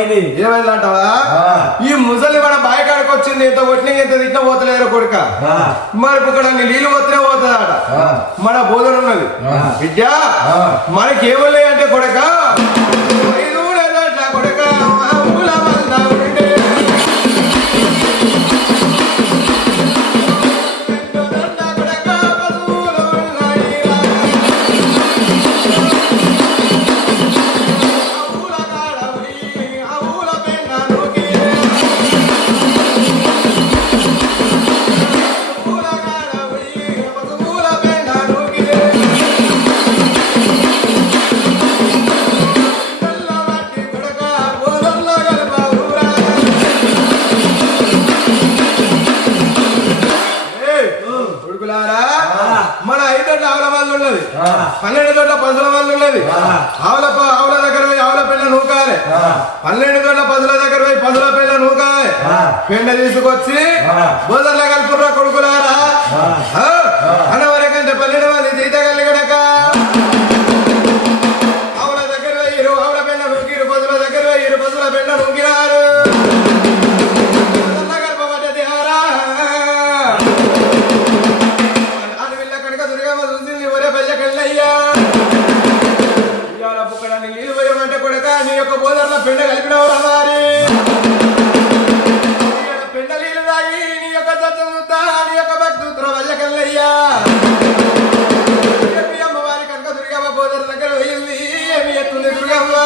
ఏమైందంటావా ఈ ముసలి మన బాయకాడికి వచ్చింది ఎంత కొట్టిన ఎంత తిట్టినా పోతలేరు కొడుక మరి ఇక్కడ నీళ్ళు పోతేనే పోతుందట మన బోధన ఉన్నది విద్య మనకి ఏమలే అంటే కొడుక కొడుక మన 5 తోట్ల ఆవుల వాళ్ళు ఉన్నది 12 తోట్ల పసుల వాళ్ళు ఉన్నది ఆవుల దగ్గర పోయి ఆవుల పెండ నూకాలి 12 తోట్ల పసుల దగ్గర పోయి పసుల పెండ నూకాలి పెండ తీసుకొచ్చి బోదర్లో కలుపురా కొడుకులారా అనవరకంటే 12 మంది తీతగల్లి గడక ఆవుల దగ్గర పోయి ఆవుల పెండ నూకిరు పసుల దగ్గర పోయి పసుల పెండ నూకినారు బోధర్ల పెండ కలిపినవు రారి పెండ నీళ్ళు తాగి నీ యొక్క దత్తా నీ యొక్క భక్తుత్ర వల్లకల్లయ్యా అమ్మవారి కనుక దుర్గమ్మ బోధర్ల దగ్గర పోయింది ఏమి ఎత్తుంది దుర్గమ్మ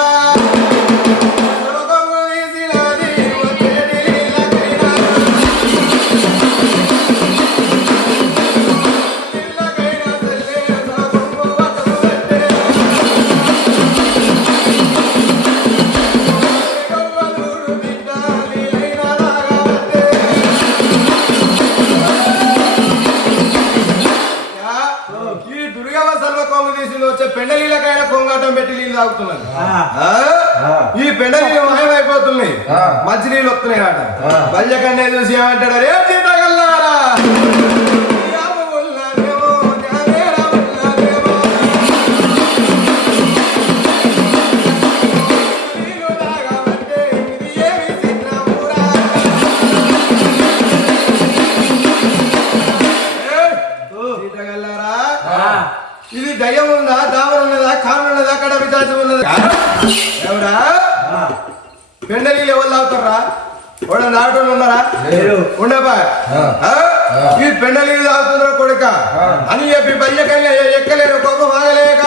పెండలీలకైనా కొంగాటం పెట్టి నీళ్ళు తాగుతున్నాను ఈ పెండలీలు మాయమైపోతున్నాయి మంచి నీళ్ళు వస్తున్నాయి అట బల్యకన్నే చూసి ఏమంటాడు రే సీతగల్లారా ఇది దయ్యం ఉందా దావరం ఉన్నదా కామం ఉన్నదా కడ విచారం ఉన్నదా ఎవడా పెండలీలు ఎవరు తాగుతారా వాడు దాటోళ్ళు ఉన్నారా ఉండబా ఈ పెండలీలు తాగుతుందా కొడుక అని చెప్పి బయ్యకల్ని ఎక్కలేరు కోపం ఆగలేక